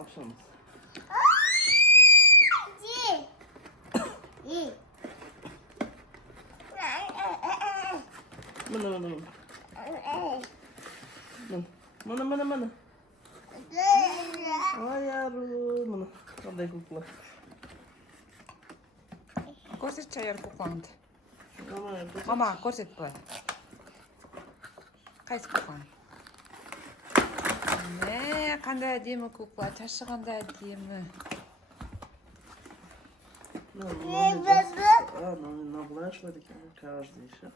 Akşamız. Mana. Ay yavrum. Mana. Qanday kukla. Ko'rsatchi agar kuklangni. Mama. Mama, ko'rsat qo'y. Qaysi kuklani? Ne, qanday ademi kukla, chashi qanday ademi. Наблаживать каждый еще.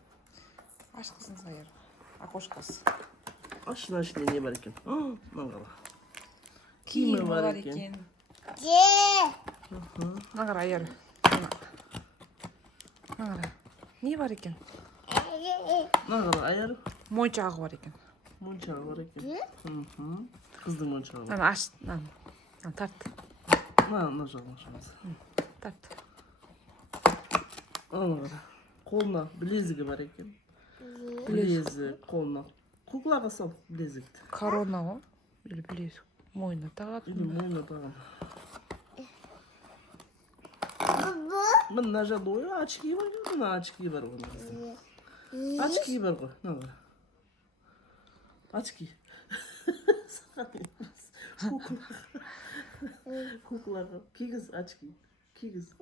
Аш qizini sayyor. Окошкасы. Ашына ішінде не бар екен? Маңғала. Kiyimi бар ekan. Мына қара ayyor. Мына қара. Не бар ekan? Маңғала ayarı. Mo'ychog'i бар ekan. Моншағы бар екен. Қыздың моншағы бар. Mana аш, mana tart. Мына жағын ашамыз. Tart. Ана қара. Қолына білезігі бар екен. Білезік қолына. Куклаға сал білезікті. Корона ғой. Или білезік. Мойнына тағады. Или мойнына тағам. Мына жақта ой, очки бар. Мына очки бар ғой. Очки бар ғой. Мына қара. Очки. Куклаға. Кигіз очки. Кигіз.